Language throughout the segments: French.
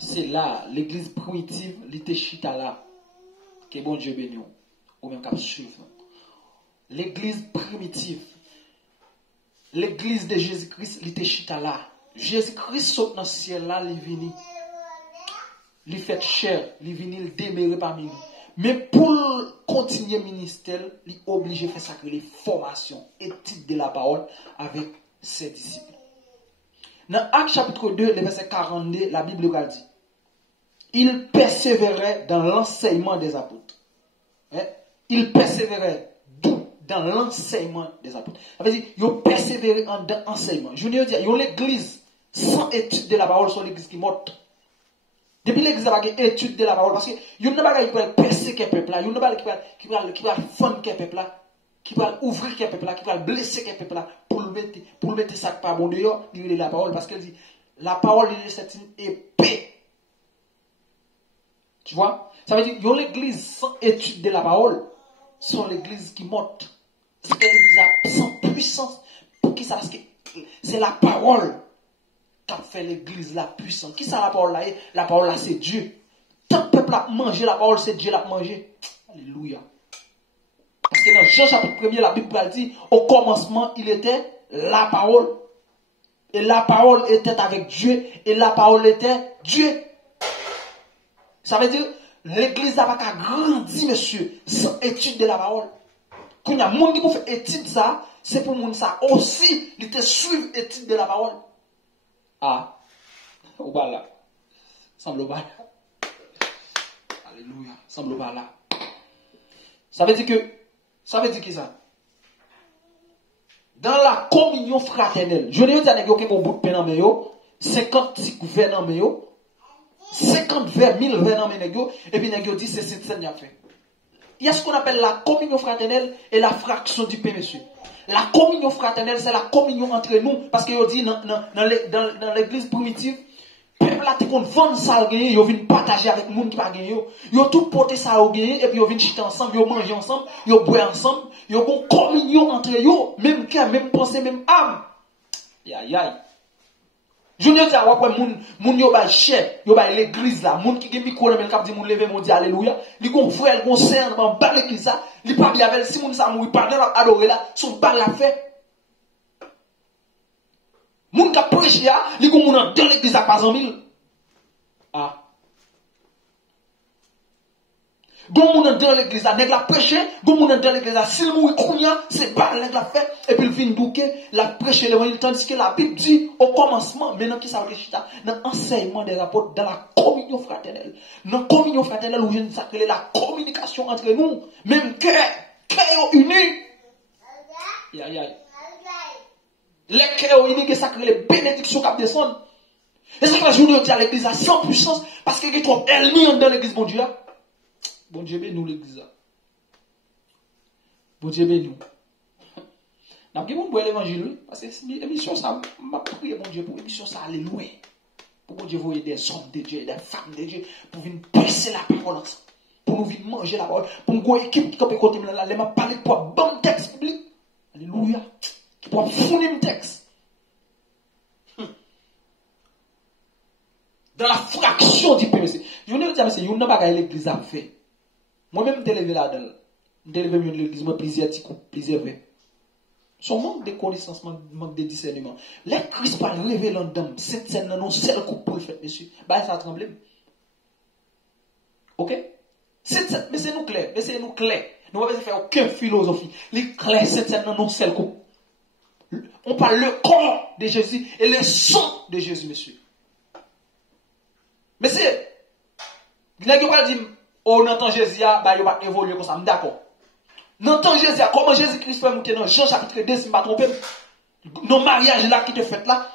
c'est là, l'église primitive, l'été chita là, que bon Dieu béni, ou même qu'à suivre. L'église primitive, l'église de Jésus-Christ, l'été chita là. Jésus-Christ saute dans le ciel là, il vini. Il fait chair, il vini, il demeure parmi nous. Mais pour continuer le ministère, il est obligé de faire sacrer les formations, études de la parole avec ses disciples. Dans Actes chapitre 2, le verset 42, la Bible a dit, il persévérait dans l'enseignement des apôtres. Il persévérait d'où? Dans l'enseignement des apôtres. Ça veut dire, il persévérait dans l'enseignement. Je veux dire, il y a l'église sans étude de la parole, sur l'église qui morte. Depuis l'église a une étude de la parole, parce que il y a une bagarre qui va persécuter le peuple là, il y a une bagarre qui va fendre le peuple là, qui va ouvrir le peuple là, qui va blesser le peuple là, pour le mettre ça par bon dehors, il la parole, parce qu'elle dit, la parole c'est une épée. Tu vois? Ça veut dire, il y a l'église sans étude de la parole, sont l'église qui morte. C'est l'église sans puissance. Pour qui ça? Parce que c'est la parole qui a fait l'église la puissante. Qui ça la parole là? La parole là c'est Dieu. Tant que le peuple a mangé la parole, c'est Dieu l'a mangé. Alléluia. Parce que dans Jean chapitre 1er, la Bible a dit, au commencement, il était la parole. Et la parole était avec Dieu. Et la parole était Dieu. Ça veut dire, l'église n'a pas qu'à grandir, monsieur, sans étude de la parole. Quand il y a des gens qui font étude ça, c'est pour moun ça aussi, il te suivre étude de la parole. Ah, au bas là. Semble au bas là. Alléluia, semble au bas là. Ça veut dire que ça? Dans la communion fraternelle, je ne veux pas dire qu'il y a un bout de pain dans mes yo, 50 verres dans mes yo, 50 verres, 1000 verres dans mes yo, et puis les dit c'est cette scène fait. Il y a ce qu'on appelle la communion fraternelle et la fraction du pain, monsieur. La communion fraternelle, c'est la communion entre nous. Parce que dit dans l'église primitive, peuple là, qu'on vend ça au gagné, ils viennent partager avec les gens qui pas gagné. Ils ont tout porté ça au gagné, et puis ils viennent chiter ensemble, ils mangent ensemble, ils boivent ensemble, ils ont une communion entre eux, même cœur, même pensée, même âme. Aïe aïe. Je ne dis pas que moun yo ba chef, yo ba l'église là, moun qui gen micro là, k'ap di moun lever moun di alléluia, li gon frère, gon sœur dans ba l'église là, li pa bien avec si moun sa mouri pas dans adorer là, son bal la fait. Moun ka prêcher là, li gon moun dans l'église à pas en mille. Ah. Gon moun dans l'église là, nèg la prêcher, gon moun dans l'église là, s'il mouri kounya, c'est bal nèg la fait et puis il vient douker, la prêcher l'évangile tandis que la Bible dit au commencement, maintenant qui ça réchita dans l'enseignement des apôtres, dans la communion fraternelle. Dans la communion fraternelle où je ne sacré la communication entre nous, même cœur uni. Aïe aïe. Les cœurs unis qui sacré les bénédictions qui descendent. Et c'est que la journée dit à l'église à sans puissance parce qu'il y a trop ennemis dans l'église bon Dieu là. Bon Dieu bénis nous l'église. Bon Dieu bénis nous. N'a pas bon l'évangile parce que l'émission ça m'a prié mon Dieu pour l'émission ça aller loin. Pour mon Dieu voyer des hommes de Dieu, des femmes de Dieu pour venir presser la parole ensemble. Pour nous venir manger la parole, pour nous une équipe qui peut côté là, les m'a parler pour un bon texte biblique. Alléluia. Qui peut fournir un texte. Dans la fraction du PVC. Je veux dire, c'est une bagaille l'église a fait. Moi-même, je levé là-dedans. Je levé l'église, moi, plusieurs petits coups, plusieurs verres. Son manque de connaissance, manque de discernement. Les Christ pas levé là-dedans. Cette scène, non, seul coup pour le faire, monsieur. Bah, ça a tremblé. Ok? Mais c'est nous clair. Mais c'est nous clair. Nous ne pouvons pas faire aucune philosophie. Les clairs, cette scène, non, seul coup. On parle le corps de Jésus et le sang de Jésus, monsieur. Mais c'est, il n'y a pas dit, oh, non, tant Jésus, bah, il va évoluer comme ça, d'accord. Non, tant Jésus, comment Jésus-Christ fait monter dans Jean chapitre 2, si je ne me trompe pas, nos mariages là qui te fait là,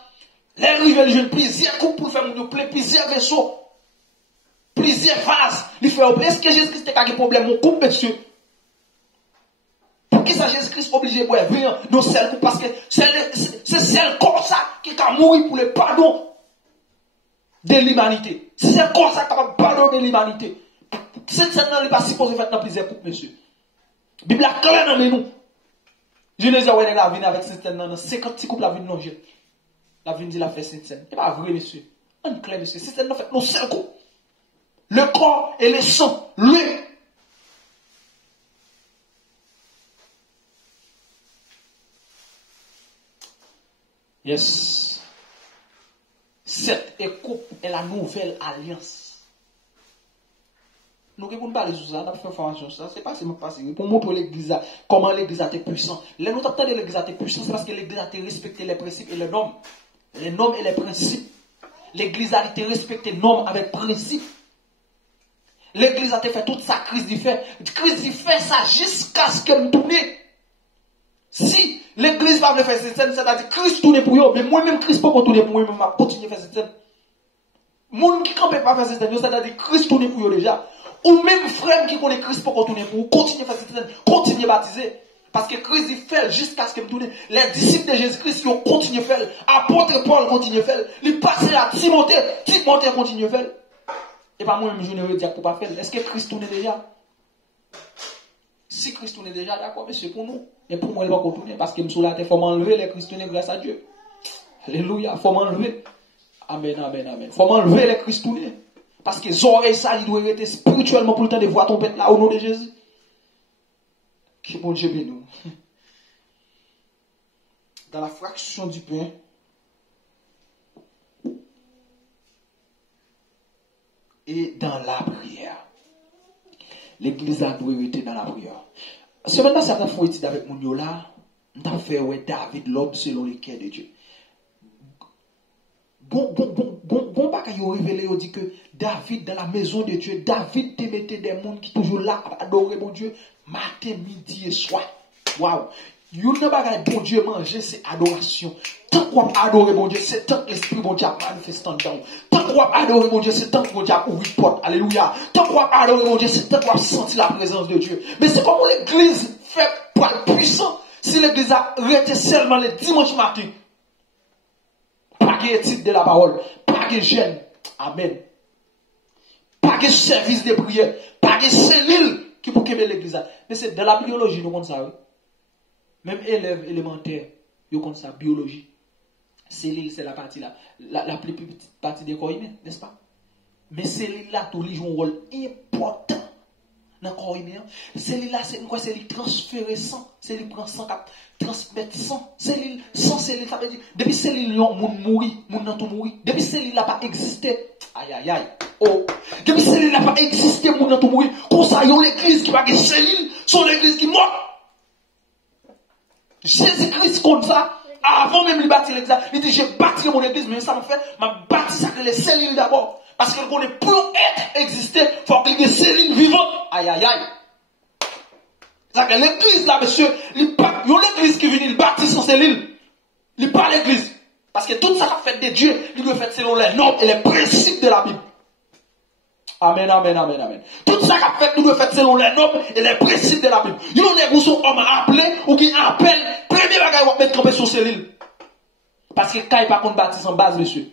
les rives, les plusieurs coupes pour faire monter plusieurs vaisseaux, plusieurs vases. Il fait, est-ce que Jésus-Christ a un problème, mon couple, monsieur? Pour qui ça, Jésus-Christ obligé de venir dans celle coupe, parce que c'est celle comme ça qui a mouru pour le pardon de l'humanité. C'est comme ça qui a pardonné de l'humanité. Cette scène-là n'est pas supposée faire dans plusieurs coupes, monsieur. La Bible a clair dans nous. Je ne sais pas où elle vient avec cette scène-là. 50 couples la vie de non. La vie dit la fait cette scène. C'est pas vrai, monsieur. On clair, monsieur. Si c'est nous fait, nous seul coup. Le corps et le sang, lui. Yes. Cette coupe est la nouvelle alliance. Nous devons parler de ça, nous faire formation ça, c'est pas seulement facile. Pour montrer l'église, comment l'église a été puissante. Là, nous entendons l'église a été puissante, c'est parce que l'église a été respecté les principes et les normes. Les normes et les principes. L'église a été respectée normes avec principes. L'église a été fait toute sa crise d'y fait. Crise d'y fait ça jusqu'à ce qu'elle me tourne. Si l'église va me faire cette scène, c'est-à-dire Christ tourne pour eux, mais moi-même Christ pas tourner pour moi-même, je continue à faire cette scène. Moun qui ne peut pas faire cette scène, c'est-à-dire Christ tourne pour eux déjà. Ou même frère qui connaît Christ pas tourner pour eux, continue à faire cette scène, continue à baptiser. Parce que Christ il fait jusqu'à ce qu'il me tourne. Les disciples de Jésus-Christ, ils ont continué à faire. Apôtre Paul continue à faire. Il passe à Timothée, Timothée continue à faire. Et pas moi-même, je ne veux dire pour pas faire. Est-ce que Christ tourne déjà? Si Christ tourne déjà, d'accord, mais c'est pour nous. Et pour moi, il va continuer. Parce que me la terre, il faut m'enlever les Christ grâce à Dieu. Alléluia, il faut m'enlever. Amen, amen, amen. Il faut m'enlever les Christ parce que les oreilles, ça, il doit être spirituellement pour le temps de voir ton pète là au nom de Jésus. Que bon Dieu bénisse nous. Dans la fraction du pain, et dans la prière. L'église a dû être dans la prière. Ce matin, ça a fait étude avec mon là. On a fait David, l'homme selon le cœur de Dieu. Bon bagaille révélé, on dit que David, dans la maison de Dieu, David te mettait des mondes qui toujours là à adorer mon Dieu, matin, midi et soir. Waouh! Yon ne bagaille bon Dieu manger, c'est adoration. Tant qu'on adorer mon Dieu, c'est tant que l'esprit bon Dieu manifestant dedans. Tant qu'on adorer mon Dieu, c'est tant que mon Dieu ouvre porte. Alléluia. Tant qu'on adorer mon Dieu, c'est tant qu'on senti la présence de Dieu. Mais c'est comme l'église fait pour être puissant. Si l'église a arrêté seulement le dimanche matin. Pas de étude de la parole, pas de jeûne. Amen. Pas de service de prière, pas de cellule qui pour qu'aimer l'église. Mais c'est de la biologie, nous comprenons ça. Oui? Même élèves élémentaires, ils connaissent ça, biologie. Cellule, c'est la partie là, la plus petite partie des corps humains, n'est-ce pas? Mais cellule là, tous les jouent un rôle important dans le corps humain. Cellule là, c'est quoi? Cellule transférer sang, cellule prend sang, transmettre sang. Cellule, sans cellule, ça veut dire, depuis cellule, moun mouri, moun nan tout mouri. Depuis cellule là pas existé. Aïe aïe aïe. Oh. Depuis cellule là pas existé, moun nan tout mouri. Comme ça, yon l'église qui va de cellule, son l'église qui mort. Jésus-Christ comme ça, avant même de bâtir l'église, il dit, j'ai bâti mon église, mais ça m'a fait, m'a bâti ça que les cellules d'abord. Parce que qu'on est pour être exister, il faut qu'il y ait des cellules vivantes. Aïe aïe aïe. C'est que l'église là, monsieur, il y a l'église qui vient, il bâtit son cellule. Il pas l'église. Parce que tout ça qu'a fait de Dieu, il doit faire selon les normes et les principes de la Bible. Amen, amen, amen, amen. Tout ça qu'a fait, nous devons faire selon les normes et les principes de la Bible. Il y a des homme appelé ou qui appelle, premier bagage, on va mettre sur cellule. Parce que Kaï pas qu'on bâtit sans base, monsieur.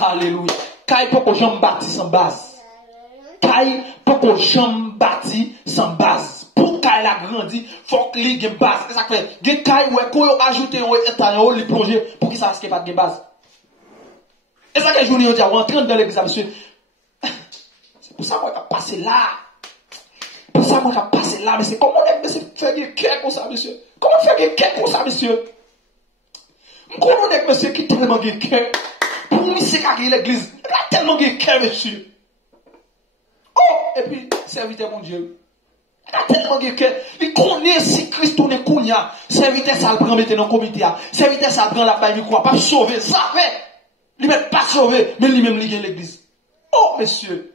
Alléluia. Kaï pas qu'on jambe bâti sans base. Kaï pas qu'on jambe bâti sans base. Pour Kaï la grandi, faut qu'il y ait une base. C'est ça que fait. Des Kaï, ouais, quand on ajoute un état, les plonger pour qu'il sache qu'il n'y a pas de base. Et ça que je vous dis, on rentre dans l'église, monsieur. C'est pour ça qu'on a passé là. Pour ça qu'on a passé là. Mais c'est comment on fait des cœurs comme ça, monsieur? Comment on fait des cœurs comme ça, monsieur? Comment on est, monsieur, qui tellement de cœur? Pour nous, c'est qu'à l'église. Il a tellement de cœur, monsieur. Oh, et puis, serviteur, mon Dieu. Il a tellement de cœur. Il connaît si Christ tourne kounya. Serviteur, ça le prend, mettez dans le comité. Serviteur, ça le prend la baille, il croit pas sauver. Ça fait. Il ne pas sauver, mais lui-même, il a l'église. Oh, monsieur.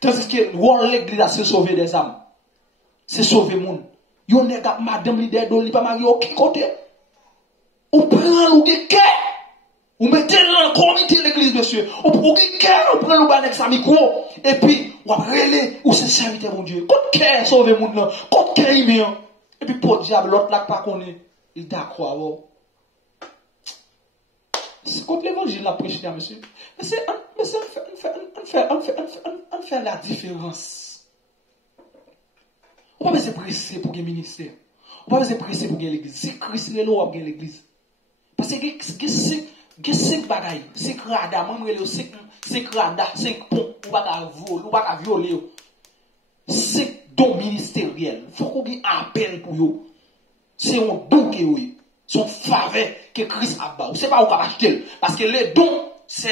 Tandis que l'église, c'est sauver des âmes. C'est sauver le monde. Yon n'est pas madame leader d'eau, il pas marié au côté. On prend le cœur. On met dans le comité de l'église, monsieur. On prend le cœur, on prend le banek sa micro. Et puis, on va relayer où c'est serviteur, mon Dieu. Quand cœur sauver le monde, quand cœur il met. Et puis, pour le diable, l'autre là, pas qu'on est. Il d'accord. C'est contre l'évangile, la prêche, monsieur. Mais c'est, on fait la différence. On ne va pas se presser pour le ministère. On ne va pas se presser pour l'église. C'est Christ, le Lord, l'église. Parce que Il y a 5 bagailles, 5 radars, moi, je 5 radars, 5 ponts, ou pas voler, ou pas violer. 5 dons ministériels. Il faut qu'on ait un appel pour eux. C'est un don que vous c'est un faveur que Christ a bas. C'est pas où qu'on va acheter. Parce que les dons, c'est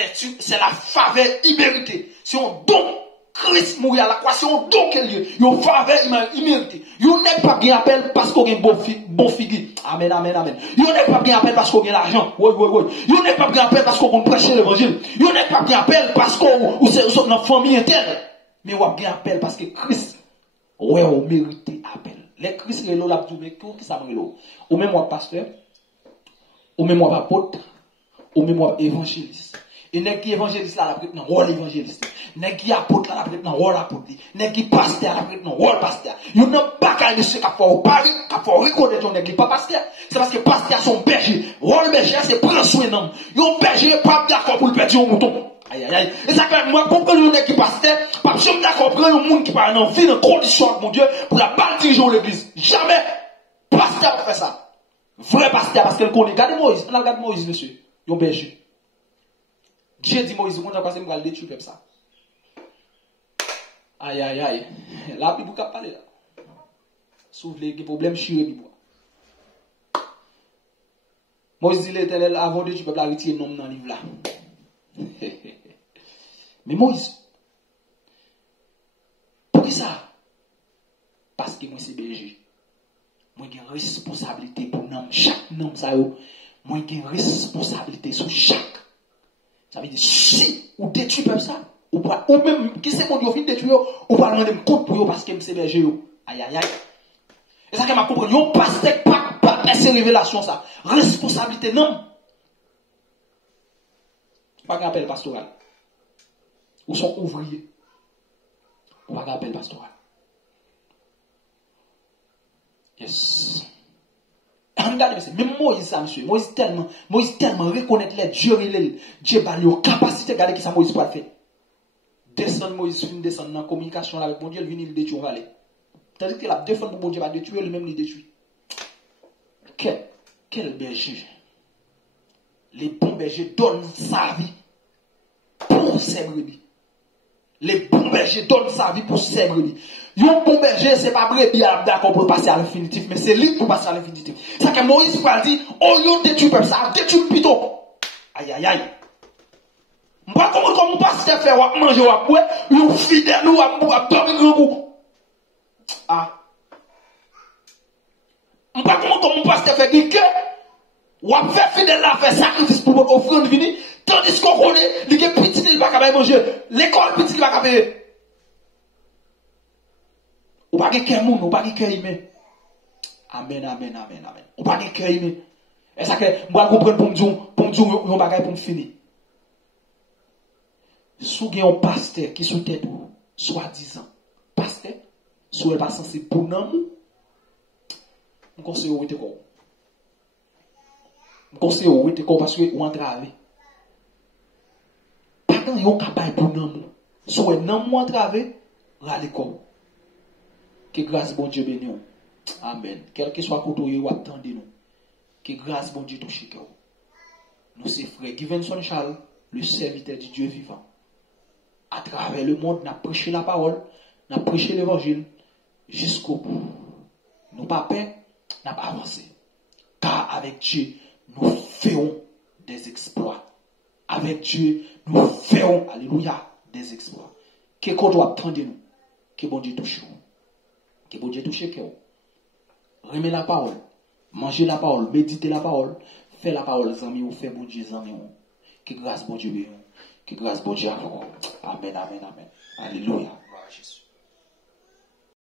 la faveur imméritée. C'est un don. Christ mourir à la croix, c'est un don qu'il y a. Il y a une faveur imméritée. Il n'est pas bien appel parce qu'on a un bon figure. Amen, amen, amen. Il n'est pas bien appel parce qu'on a l'argent. Oui, oui, oui. Il n'est pas bien appel parce qu'on prêche l'évangile. Il n'est pas bien appel parce qu'on est dans la famille interne. Mais on a bien appel parce que Christ, ouais, on mérite appel. Les Christ, les lots, la mais qui ça me l'eau. Ou même moi, pasteur, ou même moi, apôtre, ou même moi, évangéliste. Et n'est qui évangéliste là, la prête dans rôle évangéliste. N'est qui apôtre là, la prête dans rôle apôtre. N'est qui pasteur la prête dans rôle pasteur. Il n'y a pas qu'à monsieur qui a fait au Paris, qui a fait reconnaître ton n'est pas pasteur. C'est parce que pasteur sont berger. Rôle berger, c'est prendre soin d'homme. Yon berger pas d'accord pour le perdre au mouton. Aïe, aïe, aïe. Et ça fait, moi, comprendre yon n'est qui pasteur, pas jamais d'accord pour un monde qui parle dans vie, dans condition, mon Dieu, pour la balle dirigeant l'église. Jamais. Pasteur fait ça. Vrai pasteur, parce qu'elle connaît. Regardez Moïse. On a regardé Moïse, monsieur. Yon berger. Dieu dit Moïse, on a passé pour le détruire comme ça. Aïe, aïe, aïe. La Bible qui a parlé là. Sauf les problèmes chirés du bois. Moïse dit l'Éternel, avant de tu peux pas retirer nom dans le livre là. Mais Moïse, pour ça? Parce que moi c'est berger. Moi j'ai une responsabilité pour nom. Chaque nom ça yo. Moi j'ai une responsabilité sur chaque. Ça veut dire, si ou détruit comme ça, ou même, qui c'est mon Dieu, fin détruire, ou pas demander compte pour eux parce que c'est berger. Aïe, aïe, aïe. Et ça que m'a compris, yon pasteur pas ces révélations ça. Responsabilité, non. Pas qu'un appel pastoral. Ou sont ouvriers. Ou pas qu'un appel pastoral. Yes. Regardez, même Moïse, ça, monsieur. Moïse tellement reconnaître les dieux, Dieu va lui capacité, regardez qui ça Moïse peut faire. Descendre Moïse, descendre dans la communication avec mon Dieu, il vient le détruire, va aller. C'est-à-dire qu'il a défendu pour mon Dieu, va détruire, lui-même, il détruit. Quel berger. Les bons bergers donnent sa vie pour ses brebis. Les bons bergers donnent sa vie pour ses brebis. Un bon berger, c'est pas brebis d'accord pour passer à l'infinitif, mais c'est lui pour passer à l'infinitif. C'est que Moïse va dire, oh, yon détruit comme ça, détruit plutôt. Aïe, aïe, aïe. Moi, comment on passe à faire, manger, ou boire, yon fidèle, ou à dormir grand goût. Ah. Moi, comment on passe à faire quelqu'un, ou à faire fidèle là, faire sacrifice pour votre offrande venir, tandis qu'on connaît, les petits, il va pas manger, l'école petit, il va pas payer. Ou pas de monde, ou pas de cœur humain. Amen, amen, amen, amen. Ou pas de cœur humain. Et ça que, moi, je comprends pour me dire, un bagage pour me finir. Si vous avez un pasteur qui sous tête, soi-disant, pasteur, si vous n'êtes pas censé pour nous, je conseille de vous quoi. Je conseille de vous quoi parce que vous entravez. Pas quand vous avez un cabaye pour nous. Si vous avez un entravé, râlez quoi. Que grâce bon Dieu bénisse. Amen. Quel que soit le côté où attendez-nous. Que grâce bon Dieu touche vous. Nous c'est frère Givenson Charles, le serviteur du Dieu vivant. À travers le monde, nous avons prêché la parole, nous avons prêché l'évangile jusqu'au bout. Nous pas peur, nous pas avancé. Car avec Dieu, nous ferons des exploits. Avec Dieu, nous ferons, alléluia, des exploits. Que qu'on attendez-nous. Que bon Dieu touche vous. Que bon Dieu touche vous. Remets la parole. Mangez la parole. Méditez la parole. Faites la parole, amis, ou faites bon Dieu, amis. Que grâce bon Dieu bénisse. Que grâce bon Dieu à vous. Amen, amen, amen. Alléluia.